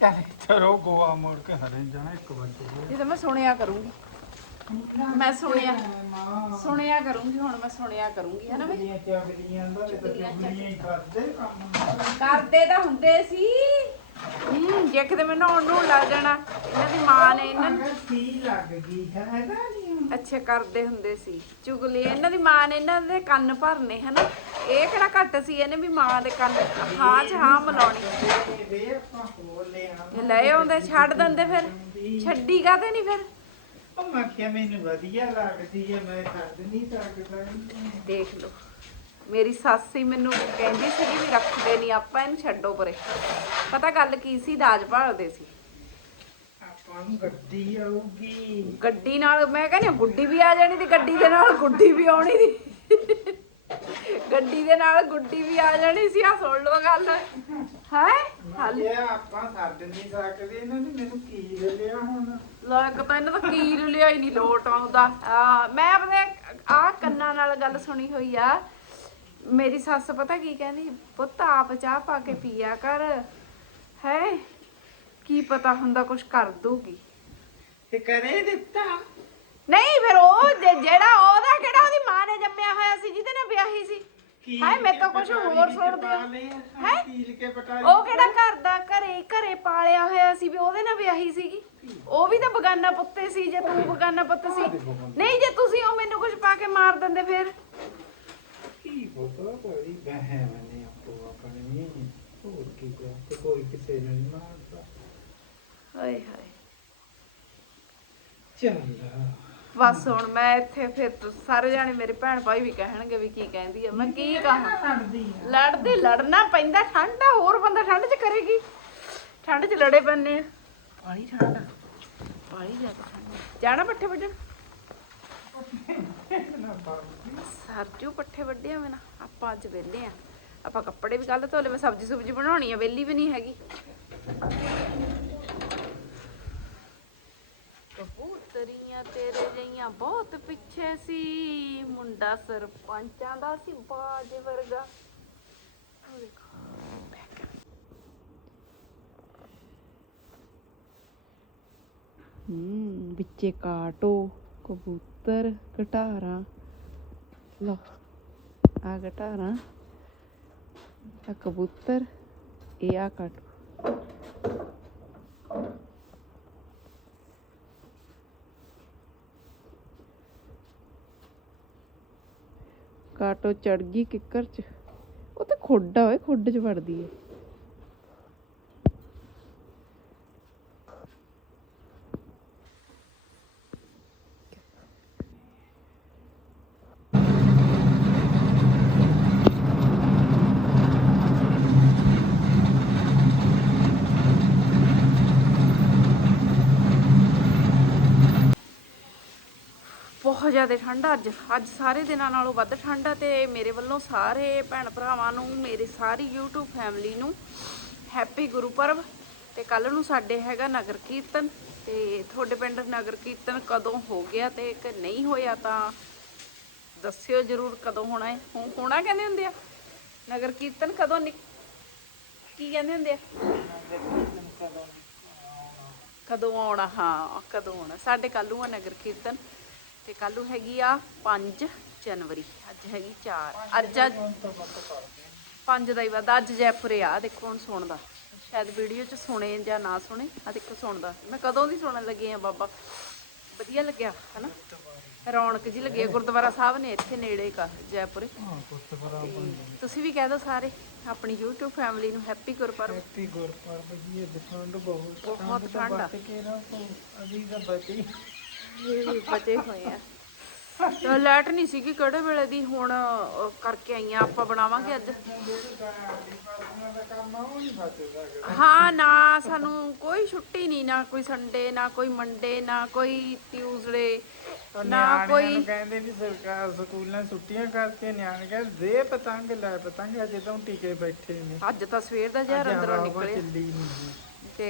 ਚੱਲ ਚਲੋ ਗੋਹਾ ਮੋੜ ਕੇ ਹਰੇ ਜਾਣਾ ਇੱਕ ਵਾਰ ਇਹ ਤਾਂ ਮੈਂ ਸੁਣਿਆ ਕਰੂੰਗੀ। ਮੈਂ ਸੁਣਿਆ। ਸੁਣਿਆ ਕਰੂੰਗੀ ਹੁਣ ਮੈਂ ਸੁਣਿਆ ਕਰੂੰਗੀ ਹਨਾ ਬਈ? ਚੁਗਲੀਆਂ ਚੱਗਲੀਆਂ ਦਾ ਤੇ ਚੁਗਲੀਆਂ ਹੀ ਕਰਦੇ ਕੰਮ। ਕਰਦੇ ਤਾਂ ਹੁੰਦੇ ਸੀ। ਹੂੰ ਜੇ ਕਿਤੇ ਮੈਨੂੰ ਨਹਾਉਣ ਨੂੰ ਲੱਗ ਜਾਣਾ ਇਹਨਾਂ ਦੀ ਮਾਂ ਨੇ ਇਹਨਾਂ ਨੂੰ ਅਗਰ ਸੀ ਲੱਗ ਗਈ ਹੈ ਨਹੀਂ ਅੱਛੇ ਕਰਦੇ ਹੁੰਦੇ ਸੀ। ਚੁਗਲੀ ਇਹਨਾਂ ਦੀ ਮਾਂ ਨੇ ਇਹਨਾਂ ਦੇ ਕੰਨ ਭਰਨੇ ਹਨਾ? ਇਹ ਕਿਹੜਾ ਘੱਟ ਸੀ ਇਹਨੇ ਵੀ ਮਾਂ ਦੇ ਕੰਨ ਹਾਂ ਚ ਹਾਂ ਮਿਲਾਉਣੀ। ਵੇ ਆਪਾਂ ਇਹ ਲੈ ਆਉਂਦੇ ਛੱਡ ਦਿੰਦੇ ਫਿਰ। ਛੱਡੀ ਕਾਤੇ ਨਹੀਂ ਫਿਰ? ਉਹ ਮੈਂ ਕਿਹਾ ਮੈਨੂੰ ਵਧੀਆ ਲੱਗਦੀ ਹੈ ਮੈਂ ਛੱਡ ਨਹੀਂ ਸਕਦਾ ਦੇਖ ਲਓ। ਮੇਰੀ ਸੱਸ ਹੀ ਮੈਨੂੰ ਕਹਿੰਦੀ ਸੀ ਵੀ ਰੱਖਦੇ ਨਹੀਂ ਆਪਾਂ ਇਹਨੂੰ ਛੱਡੋ ਪਰੇ। ਪਤਾ ਗੱਲ ਕੀ ਸੀ? ਦਾਜ ਭਾਲਦੇ ਸੀ। ਆਪਾਂ ਨੂੰ ਗੱਡੀ ਆਊਗੀ। ਗੱਡੀ ਨਾਲ ਮੈਂ ਕਹਿੰਦੀ ਹਾਂ, ਗੁੱਡੀ ਵੀ ਆ ਜਾਣੀ ਤੇ ਗੱਡੀ ਦੇ ਨਾਲ ਗੁੱਡੀ ਵੀ ਆਉਣੀ ਦੀ ਗੱਡੀ ਦੇ ਨਾਲ ਗੁੱਡੀ ਵੀ ਆ ਜਾਣੀ ਸੀ ਆ ਸੁਣ ਲਓ ਗੱਲ। ਹੈ? ਹਲ। ਇਹ ਆਪਾਂ ਛੱਡ ਨਹੀਂ ਸਕਦੇ ਇਹਨਾਂ ਨੇ ਮੈਨੂੰ ਕੀ ਲਿਆ ਹੁਣ? ਲੋਕ ਤਾਂ ਇਹਨਾਂ ਦਾ ਕੀਰ ਲਿਆ ਹੀ ਨਹੀਂ ਲੋਟ ਆਉਂਦਾ। ਆ ਮੈਂ ਆਪਣੇ ਆ ਕੰਨਾਂ ਨਾਲ ਗੱਲ ਸੁਣੀ ਹੋਈ ਆ। ਮੇਰੀ ਸੱਸ ਪਤਾ ਕੀ ਕਹਿੰਦੀ ਪੁੱਤ ਆਪ ਚਾਹ ਪਾ ਕੇ ਪੀਆ ਕਰ। ਹੈ? ਕੀ ਪਤਾ ਹੁੰਦਾ ਕੁਝ ਕਰ ਦੂਗੀ ਤੇ ਕਰੇ ਦਿੱਤਾ? ਨਹੀਂ ਫਿਰ ਉਹ ਜੇ- ਜਿਹੜਾ ਉਹਦਾ ਕਿਹੜਾ ਉਹਦੀ ਮਾਂ ਨੇ ਜੰਮਿਆ ਹੋਇਆ ਸੀ ਜਿਹਦੇ ਨਾਲ ਵਿਆਹੀ ਸੀ। ਹਾਏ ਮੇਰੇ ਤੋਂ ਕੁਝ ਹੋਰ ਸੁਣਦੇ ਹੋ ਹੈ? ਕੀਲ ਕੇ ਪਟਾਈ ਉਹ ਕਿਹੜਾ ਘਰ ਦਾ ਘਰੇ ਘਰੇ ਪਾਲਿਆ ਹੋਇਆ ਸੀ ਵੀ ਉਹਦੇ ਨਾਲ ਵਿਆਹੀ ਸੀਗੀ। ਉਹ ਵੀ ਤਾਂ ਬਗਾਨਾ ਪੁੱਤੇ ਸੀ ਜੇ ਤੂੰ ਬਗਾਨਾ ਪੁੱਤ ਸੀ। ਨਹੀਂ ਜੇ ਤੁਸੀਂ ਉਹ ਮੈਨੂੰ ਕੁਝ ਪਾ ਕੇ ਮਾਰ ਦਿੰਦੇ ਫਿਰ। ਕੀ ਬੋਤੋ ਕੋਈ ਬਹਿ ਮਨੇ ਆਪੋ ਆਪਣੇ ਹੋਰ ਕੀ ਕਰ ਤੇ ਕੋਈ ਕਿਸੇ ਨੂੰ ਨਹੀਂ ਮਾਰਦਾ। ਹਾਏ ਹਾਏ। ਚੱਲ। ਬਸ ਹੁਣ ਮੈਂ ਇੱਥੇ ਫਿਰ ਤੁ- ਸਾਰੇ ਜਾਣੇ ਮੇਰੇ ਭੈਣ ਭਾਈ ਵੀ ਕਹਿਣਗੇ ਵੀ ਕੀ ਕਹਿੰਦੀ ਆ। ਮੈਂ ਕੀ ਕਹਾਂ? ਲੜਦੀ ਲੜਦੇ ਲੜਨਾ ਪੈਂਦਾ ਠੰਡ ਆ ਹੋਰ ਬੰਦਾ ਠੰਡ 'ਚ ਕਰੇਗੀ। ਠੰਡ 'ਚ ਲੜੇ ਪੈਂਦੇ ਆ। ਪਾਣੀ ਠੰਡ ਆ। ਪਾਣੀ ਜ਼ਿਆਦਾ ਠੰਡ ਆ। ਜਾਣਾ ਪੱਠੇ ਵੱਢਣ? ਸਰਜੂ ਪੱਠੇ ਵੱਢਿਆ ਮੈਂ ਨਾ ਆਪਾਂ ਅੱਜ ਵਿਹਲੇ ਆ। ਆਪਾਂ ਕੱਪੜੇ ਵੀ ਕੱਲ ਧੋ ਲਏ ਮੈਂ ਸਬਜ਼ੀ ਸੁਬਜੀ ਬਣਾਉਣੀ ਆ ਵਿਹਲੀ ਵੀ ਨਹੀਂ ਹੈਗੀ। ਕਬੂਤਰੀਆਂ ਤੇਰੇ ਜਈਆਂ ਬਹੁਤ ਪਿੱਛੇ ਸੀ ਮੁੰਡਾ ਸਰਪੰਚਾਂ ਦਾ ਸੀ, ਬਾਜ ਵਰਗਾ। ਉਹ ਦੇਖੋ। ਹੂੰ, ਵਿੱਚੇ ਕਾਟੋ, ਕਬੂਤਰ ਘਟਾਰਾਂ ਲਓ, ਆ ਘਟਾਰਾਂ ਆ ਕਬੂਤਰ, ਇਹ ਆ ਕਾਟੋ। ਕਾਟੋ ਚੜ ਗਈ ਕਿੱਕਰ ਚ। ਉਹ ਤਾਂ ਖੋਡਾ ਓਏ ਖੁੱਡ ਚ ਵੜਦੀ ਏ। ਬਹੁਤ ਜ਼ਿਆਦਾ ਠੰਡ ਅੱਜ ਅੱਜ ਸਾਰੇ ਦਿਨਾਂ ਨਾਲੋਂ ਵੱਧ ਠੰਡ ਆ ਤੇ ਮੇਰੇ ਵੱਲੋਂ ਸਾਰੇ ਭੈਣ ਭਰਾਵਾਂ ਨੂੰ, ਮੇਰੀ ਸਾਰੀ YouTube ਫੈਮਿਲੀ ਨੂੰ ਹੈਪੀ ਗੁਰਪੁਰਬ ਤੇ ਕੱਲ ਨੂੰ ਸਾਡੇ ਹੈਗਾ ਨਗਰ ਕੀਰਤਨ। ਤੇ ਤੁਹਾਡੇ ਪਿੰਡ ਨਗਰ ਕੀਰਤਨ ਕਦੋਂ ਹੋ ਗਿਆ ਤੇ ਕਿ ਨਹੀਂ ਹੋਇਆ ਤਾਂ ਦੱਸਿਓ ਜਰੂਰ ਕਦੋਂ ਹੋਣਾ ਹੈ। ਹੋਣਾ ਕਹਿੰਦੇ ਹੁੰਦੇ ਆ? ਨਗਰ ਕੀਰਤਨ ਕਦੋਂ ਨਿਕ- ਕੀ ਕਹਿੰਦੇ ਹੁੰਦੇ ਆ? ਕਦੋਂ ਆਉਣਾ? ਹਾਂ, ਕਦੋਂ ਆਉਣਾ? ਸਾਡੇ ਕੱਲ ਨੂੰ ਆ ਨਗਰ ਕੀਰਤਨ। ਤੇ ਕੱਲ ਨੂੰ ਹੈਗੀ ਆ 5 ਜਨਵਰੀ ਅੱਜ ਹੈਗੀ 4 ਅੱਜ ਅੱਜ 5 ਦਾ ਹੀ ਵਾਦਾ ਅੱਜ ਜੈਪੁਰੇ ਆ ਦੇਖੋ ਹੁਣ ਸੁਣਦਾ ਸ਼ਾਇਦ ਵੀਡੀਓ 'ਚ ਸੁਣੇ ਜਾਂ ਨਾ ਸੁਣੇ ਆ ਦੇਖੋ ਸੁਣਦਾ ਮੈਂ ਕਦੋਂ ਦੀ ਸੁਣਨ ਲੱਗੀ ਆ ਬਾਬਾ? ਵਧੀਆ ਲੱਗਿਆ ਹਨਾ? ਰੌਣਕ ਜੀ ਲੱਗੀ। ਗੁਰਦੁਆਰਾ ਸਾਹਿਬ ਨੇ ਇੱਥੇ ਨੇੜੇ ਕਾ ਜੈਪੁਰ। ਤੁਸੀਂ ਵੀ ਕਹਿ ਦਿਓ ਸਾਰੇ ਆਪਣੀ YouTube ਫੈਮਿਲੀ ਨੂੰ ਹੈਪੀ ਗੁਰਪੁਰਬ। ਹੈਪੀ ਗੁਰਪੁਰਬ ਜੀ ਇਹ ਠੰਡ ਬਹੁਤ। ਬਹੁਤ ਠੰਡ ਤਾਂ ਠੰਡ ਆ। ਬਚ ਕੇ ਰਹੋ ਅਭੀ ਤਾਂ ਬਚੀ ਇਹ ਵੀ ਬਚੇ ਹੋਏ ਆ। ਤਾਂ ਲਾਈਟ ਨਹੀਂ ਸੀਗੀ ਕਿਹੜੇ ਵੇਲੇ ਦੀ ਹੁਣ ਅਹ, ਕਰਕੇ ਆਈਆਂ ਆਪਾਂ ਬਣਾਵਾਂਗੇ ਅੱਜ। ਉਹ ਹਾਂ ਨਾ ਸਾਨੂੰ ਕੋਈ ਛੁੱਟੀ ਨਹੀਂ ਨਾ ਕੋਈ ਸੰਡੇ ਨਾ ਕੋਈ ਮੰਡੇ ਨਾ ਕੋਈ ਟਿਊਜ਼ਡੇ ਨਾ ਕੋਈ ਕਹਿੰਦੇ ਵੀ ਸਰਕਾਰ ਸਕੂਲਾਂ ਛੁੱਟੀਆਂ ਕਰਕੇ ਨਿਆਣੇ ਕਹਿੰਦੇ ਦੇ ਪਤੰਗ ਲੈ ਪਤੰਗ ਅਜੇ ਤਾਂ ਟਿਕੇ ਬੈਠੇ ਨੇ। ਅੱਜ ਤਾਂ ਸਵੇਰ ਦਾ ਜ਼ਹਿਰ ਅੰਦਰੋਂ ਨਿਕਲਿਆ। ਚੱਲੀ ਨਹੀਂ। ਤੇ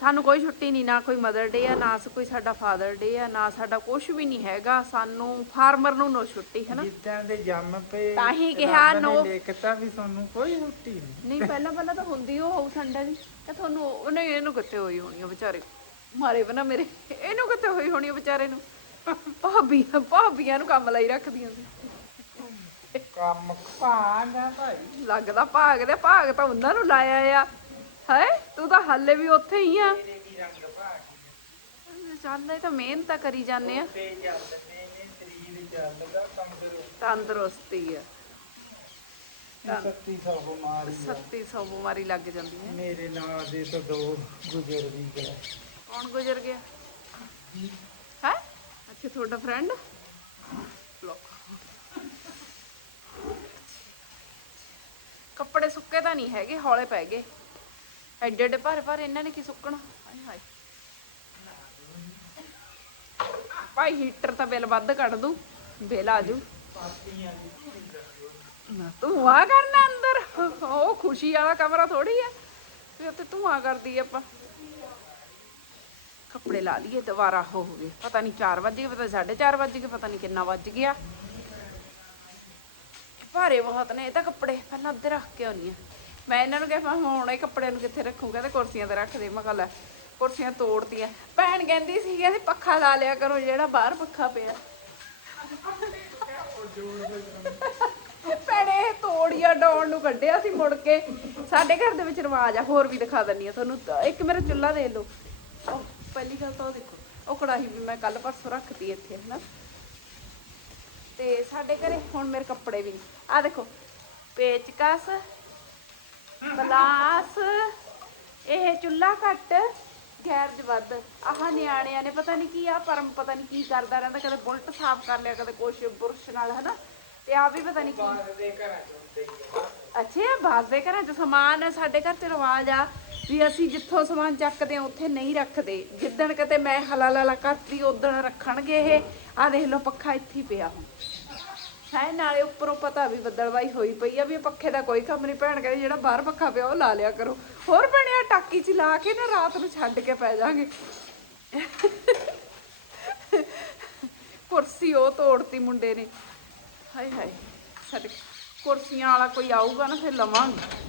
ਸਾਨੂੰ ਕੋਈ ਛੁੱਟੀ ਨਹੀਂ ਨਾ ਕੋਈ ਮਦਰ ਡੇ ਆ ਨਾ ਕੋਈ ਸਾਡਾ ਫਾਦਰ ਡੇ ਆ ਨਾ ਸਾਡਾ ਕੁਝ ਵੀ ਨਹੀਂ ਹੈਗਾ। ਸਾਨੂੰ ਫਾਰਮਰ ਨੂੰ ਨੋ ਛੁੱਟੀ ਹੈ ਨਾ ਜਿੱਦਾਂ ਦੇ ਜੰਮ ਪਏ ਤਾਂ ਹੀ ਕਿਹਾ ਰੱਬ ਨੇ। ਲਿਖਤਾ ਵੀ ਤੁਹਾਨੂੰ ਕੋਈ ਛੁੱਟੀ ਨਹੀਂ। ਨਹੀਂ ਪਹਿਲਾਂ ਪਹਿਲਾਂ ਤਾਂ ਹੁੰਦੀ ਉਹ ਹੋਊ ਸੰਡੇ ਦੀ ਤੇ ਤੁਹਾਨੂੰ ਉਹਨੇ ਇਹਨੂੰ ਕਿੱਥੇ ਹੋਈ ਹੋਣੀ ਆ ਵਿਚਾਰੇ? ਮਾਰੇ ਬਣਾ ਮੇਰੇ। ਇਹਨੂੰ ਕਿੱਥੇ ਹੋਈ ਹੋਣੀ ਆ ਵਿਚਾਰੇ ਨੂੰ? ਭਾਬੀ ਭਾਬੀਆਂ ਨੂੰ ਕੰਮ ਲਈ ਰੱਖਦੀਆਂ ਸੀ। ਕੰਮ ਭਾਗਾ ਭਾਈ। ਲੱਗਦਾ ਭਾਗ ਦੇ ਭਾਗ ਤਾਂ ਉਹਨਾਂ ਨੂੰ ਲਾਇਆ ਆ। ਹੈ? ਤੂੰ ਤਾਂ ਹਾਲੇ ਵੀ ਉੱਥੇ ਹੀ ਆ। ਤੇਰੇ ਕੀ ਰੰਗ ਭਾਗ ਚੱਲ ਇਹ ਤਾਂ ਮਿਹਨਤ ਤਾਂ ਕਰੀ ਜਾਂਦੇ ਆ। ਚੱਲਦੇ ਚੱਲਦਾ ਤੰਦਰੁਸਤੀ ਆ। ਸੱਤੀ ਸੌ ਬਿਮਾਰੀ ਆ। 3700 ਬਿਮਾਰੀ ਲੱਗ ਜਾਂਦੀ ਹੈ। ਮੇਰੇ ਨਾਲ ਦੇ ਤਾਂ ਦੋ ਗੁਜ਼ਰ ਵੀ ਗਏ। ਕੌਣ ਗੁਜ਼ਰ ਗਿਆ? ਹੈ? ਅੱਛਾ ਤੁਹਾਡਾ ਫਰੈਂਡ ਕੱਪੜੇ ਸੁੱਕੇ ਤਾਂ ਨਹੀਂ ਹੈਗੇ ਹੌਲੇ ਪੈ ਗਏ। ਐਡੇ ਐਡੇ ਭਾਰੇ ਭਾਰੇ ਇਹਨਾਂ ਨੇ ਕੀ ਸੁੱਕਣਾ? ਹਾਏ ਹਾਏ। ਭਾਈ ਹੀਟਰ ਤਾਂ ਬਿੱਲ ਵੱਧ ਕੱਢ ਦੂ, ਬਿੱਲ ਆ ਜੂ। ਨਾ ਤੂੰ ਆ ਕਰਨਾ ਅੰਦਰ। ਉਹ ਖੁਸ਼ੀ ਵਾਲਾ ਕਮਰਾ ਥੋੜੀ ਆ। ਵੀ ਉੱਥੇ ਤੂੰ ਆ ਕਰਦੀ ਆਪਾਂ। ਕੱਪੜੇ ਲਾ ਲਈਏ, ਦੁਬਾਰਾ ਹੋ ਗਏ। ਪਤਾ ਨਹੀਂ 4 ਵਜੇ ਗਏ, ਪਤਾ 4:30 ਵਜੇ ਗਏ, ਪਤਾ ਨਹੀਂ ਕਿੰਨਾ ਵੱਜ ਗਿਆ। ਭਾਰੇ ਬਹੁਤ ਨੇ ਇਹ ਤਾਂ ਕੱਪੜੇ, ਪਹਿਲਾਂ ਅੱਧੇ ਰੱਖ ਕੇ ਆਉਣੀ ਆ। ਮੈਂ ਇਹਨਾਂ ਨੂੰ ਕਿਹਾ ਹੁਣ ਇਹ ਕੱਪੜੇ ਨੂੰ ਕਿੱਥੇ ਰੱਖੂਗਾ? ਤੇ ਕੁਰਸੀਆਂ ਤੇ ਰੱਖ ਦੇ। ਮੈਂ ਕਿਹਾ ਲੈ, ਕੁਰਸੀਆਂ ਤੋੜਤੀਆਂ। ਭੈਣ ਕਹਿੰਦੀ ਸੀ ਕਹਿੰਦੀ ਪੱਖਾ ਲਾ ਲਿਆ ਕਰੋ, ਜਿਹੜਾ ਬਾਹਰ ਪੱਖਾ ਪਿਆ। ਭੈਣੇ ਤੋੜੀਆ ਡਾਉਣ ਨੂੰ ਕੱਢਿਆ ਸੀ ਮੁੜ ਕੇ। ਸਾਡੇ ਘਰ ਦੇ ਵਿੱਚ ਰਿਵਾਜ ਆ, ਹੋਰ ਵੀ ਦਿਖਾ ਦਿੰਨੀ ਆ ਤੁਹਾਨੂੰ। ਇੱਕ ਮੇਰਾ ਚੁੱਲ੍ਹਾ ਦੇ ਲਓ। ਪਹਿਲੀ ਗੱਲ ਤਾਂ ਉਹ ਦੇਖੋ, ਉਹ ਕੜਾਹੀ ਵੀ ਮੈਂ ਕੱਲ ਪਰਸੋਂ ਰੱਖਤੀ ਇੱਥੇ ਹਨਾ ਤੇ ਸਾਡੇ ਘਰੇ ਹੁਣ ਮੇਰੇ ਕੱਪੜੇ ਵੀ ਆ ਦੇਖੋ, ਪੇਚਕਸ ਪਲਾਸ ਇਹ ਚੁੱਲ੍ਹਾ ਘੱਟ ਗੈਰਜ ਵੱਧ। ਆਹ ਨਿਆਣਿਆਂ ਨੇ ਪਤਾ ਨਹੀਂ ਕੀ ਆ ਪਰਮ ਪਤਾ ਨਹੀਂ ਕੀ ਕਰਦਾ ਰਹਿੰਦਾ ਕਦੇ ਬੁਲਟ ਸਾਫ਼ ਕਰ ਲਿਆ ਕਦੇ ਕੁਛ ਬੁਰਸ਼ ਨਾਲ ਹਨਾ? ਤੇ ਆ ਵੀ ਪਤਾ ਨਹੀਂ ਕੀ। ਅੱਛਾ ਬਾਹਰ ਦੇ ਘਰਾਂ 'ਚ ਸਮਾਨ ਸਾਡੇ ਘਰ 'ਚ ਰਿਵਾਜ ਆ ਵੀ ਅਸੀਂ ਜਿੱਥੋਂ ਸਮਾਨ ਚੱਕਦੇ ਆ ਉੱਥੇ ਨਹੀਂ ਰੱਖਦੇ। ਜਿੱਦਣ ਕਿਤੇ ਮੈਂ ਹਲਾਲਾ ਕਰਤੀ ਉਦਣ ਰੱਖਣਗੇ ਇਹ। ਆ ਦੇਖ ਲਓ ਪੱਖਾ ਇੱਥੇ ਪਿਆ ਹੁਣ। ਹੈ, ਨਾਲੇ ਉੱਪਰੋਂ ਪਤਾ ਵੀ ਬੱਦਲਵਾਈ ਹੋਈ ਪਈ ਆ ਵੀ ਇਹ ਪੱਖੇ ਦਾ ਕੋਈ ਕੰਮ ਨਹੀਂ। ਭੈਣ ਕਹਿੰਦੀ ਜਿਹੜਾ ਬਾਹਰ ਪੱਖਾ ਪਿਆ ਉਹ ਲਾ ਲਿਆ ਕਰੋ। ਹੋਰ ਬਣਿਆ ਟਾਕੀ 'ਚ ਲਾ ਕੇ ਨਾ ਰਾਤ ਨੂੰ ਛੱਡ ਕੇ ਪੈ ਜਾਾਂਗੇ। ਕੁਰਸੀ ਉਹ ਤੋੜਤੀ ਮੁੰਡੇ ਨੇ। ਹਾਏ ਹਾਏ, ਸਾਡੇ ਕੁਰਸੀਆਂ ਵਾਲਾ ਕੋਈ ਆਊਗਾ ਨਾ ਫਿਰ ਲਵਾਂਗੇ।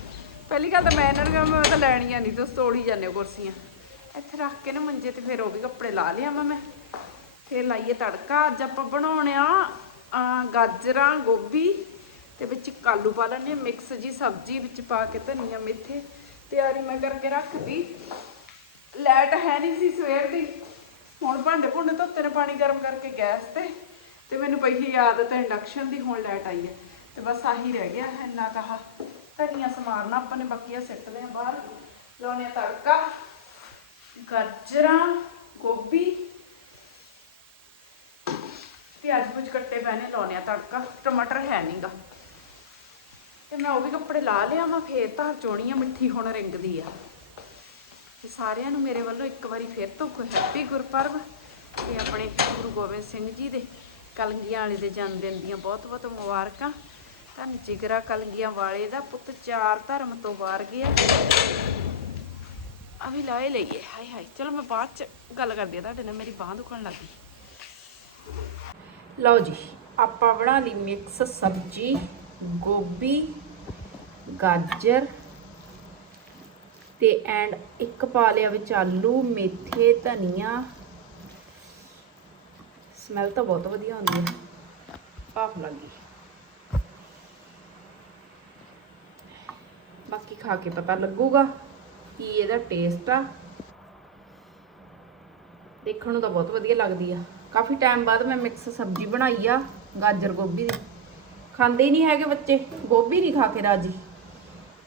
ਪਹਿਲੀ ਗੱਲ ਤਾਂ ਮੈਂ ਇਹਨਾਂ ਨੂੰ ਕਹਾਂ, ਮੈਂ ਤਾਂ ਲੈਣੀਆਂ ਨਹੀਂ, ਤੁਸੀਂ ਤੋੜੀ ਜਾਂਦੇ ਹੋ ਕੁਰਸੀਆਂ। ਇੱਥੇ ਰੱਖ ਕੇ ਨਾ ਮੰਜੇ ਤੇ ਫਿਰ ਉਹ ਵੀ ਕੱਪੜੇ ਲਾ ਲਿਆਵਾਂ ਮੈਂ। ਫਿਰ ਲਾਈਏ ਤੜਕਾ, ਅੱਜ ਆਪਾਂ ਬਣਾਉਣੇ ਆ ਗਾਜਰਾਂ, ਗੋਭੀ ਤੇ ਵਿੱਚ ਕਾਲੂ ਪਾ ਲੈਣੇ ਮਿਕਸ ਜੀ ਸਬਜ਼ੀ ਵਿੱਚ ਪਾ ਕੇ ਧਨੀਆ, ਮੇਥੇ ਤਿਆਰੀ ਮੈਂ ਕਰਕੇ ਰੱਖਦੀ। ਲੈਟ ਹੈ ਨਹੀਂ ਸੀ ਸਵੇਰ ਦੀ। ਹੁਣ ਭਾਂਡੇ ਭੁੰਡੇ ਧੋਤੇ ਨੇ, ਪਾਣੀ ਗਰਮ ਕਰਕੇ ਗੈਸ ਤੇ। ਤੇ ਮੈਨੂੰ ਪਈ ਆਦਤ ਹੈ ਇੰਡਕਸ਼ਨ ਦੀ, ਹੁਣ ਲਾਈਟ ਆਈ ਹੈ। ਤੇ ਬਸ ਆਹੀ ਰਹਿ ਗਿਆ ਇੰਨਾ ਕਹਾ ਧਨੀਆ ਸਮਾਰਨਾ, ਆਪਾਂ ਨੇ ਬਾਕੀਆਂ ਸਿੱਟਦੇ ਆ ਬਾਹਰ। ਲਾਉਣੇ ਆ ਤੜਕਾ। ਗਾਜਰਾਂ, ਗੋਭੀ ਪਿਆਜ਼ ਕੁਝ ਕੱਟੇ ਪਏ ਨੇ ਲਾਉਣੇ ਆ ਤੜਕਾ, ਟਮਾਟਰ ਹੈ ਨਹੀਂਗਾ ਤੇ ਮੈਂ ਉਹ ਵੀ ਕੱਪੜੇ ਲਾ ਲਿਆ ਮੈਂ ਫੇਰ ਧਾਰ ਚੋਣੀ ਆ, ਮਿੱਠੀ ਹੁਣ ਰਿੰਗਦੀ ਆ। ਤੇ ਸਾਰਿਆਂ ਨੂੰ ਮੇਰੇ ਵੱਲੋਂ ਇੱਕ ਵਾਰੀ ਫੇਰ ਤੋਂ ਕੋਈ ਹੈਪੀ ਗੁਰਪੁਰਬ ਤੇ ਆਪਣੇ ਗੁਰੂ ਗੋਬਿੰਦ ਸਿੰਘ ਜੀ ਦੇ ਕਲੰਗੀਆਂ ਵਾਲੇ ਦੇ ਜਨਮ ਦਿਨ ਦੀਆਂ ਬਹੁਤ ਬਹੁਤ ਮੁਬਾਰਕਾਂ। ਧੰਨ ਜਿਗਰਾ ਕਲੰਗੀਆਂ ਵਾਲੇ ਦਾ ਪੁੱਤ ਚਾਰ ਧਰਮ ਤੋਂ ਵਾਰ ਗਿਆ। ਆ ਵੀ ਲਾਏ ਲਈਏ ਹਾਏ ਹਾਏ ਚਲੋ ਮੈਂ ਬਾਅਦ ਚ ਗੱਲ ਕਰਦੀ ਆ, ਤੁਹਾਡੇ ਨਾਲ ਮੇਰੀ ਬਾਹ ਦੁਖਣ ਲੱਗੀ ਲਓ ਜੀ, ਆਪਾਂ ਬਣਾ ਲਈ ਮਿਕਸ ਸਬਜੀ, ਗੋਭੀ, ਗਾਜਰ ਤੇ ਐਂਡ ਇੱਕ ਪਾ ਲਿਆ ਵਿੱਚ ਆਲੂ, ਮੇਥੇ, ਧਨੀਆ। ਸਮੈਲ ਤਾਂ ਬਹੁਤ ਵਧੀਆ ਆਉਂਦੀ ਹੈ। ਭਾਫ ਲੱਗੀ ਬਾਕੀ ਖਾ ਕੇ ਪਤਾ ਲੱਗੂਗਾ ਕਿ ਇਹਦਾ ਟੇਸਟ ਆ। ਦੇਖਣ ਨੂੰ ਤਾਂ ਬਹੁਤ ਵਧੀਆ ਲੱਗਦੀ ਆ। ਕਾਫੀ ਟਾਈਮ ਬਾਅਦ ਮੈਂ ਮਿਕਸ ਸਬਜ਼ੀ ਬਣਾਈ ਆ, ਗਾਜਰ ਗੋਭੀ ਦੀ। ਖਾਂਦੇ ਹੀ ਨਹੀਂ ਹੈਗੇ ਬੱਚੇ, ਗੋਭੀ ਨਹੀਂ ਖਾ ਕੇ ਰਾਜੀ।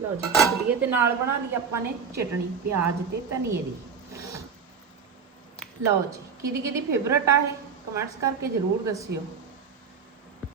ਲਓ ਜੀ ਕੱਟ ਤੇ ਨਾਲ ਬਣਾ ਲਈ ਆਪਾਂ ਨੇ ਚਟਣੀ ਪਿਆਜ਼ ਤੇ ਧਨੀਏ ਦੀ। ਲਓ ਜੀ ਕਿਹਦੀ ਕਿਹਦੀ ਫੇਵਰਟ ਆ ਇਹ? ਕਮੈਂਟਸ ਕਰਕੇ ਜਰੂਰ ਦੱਸਿਓ।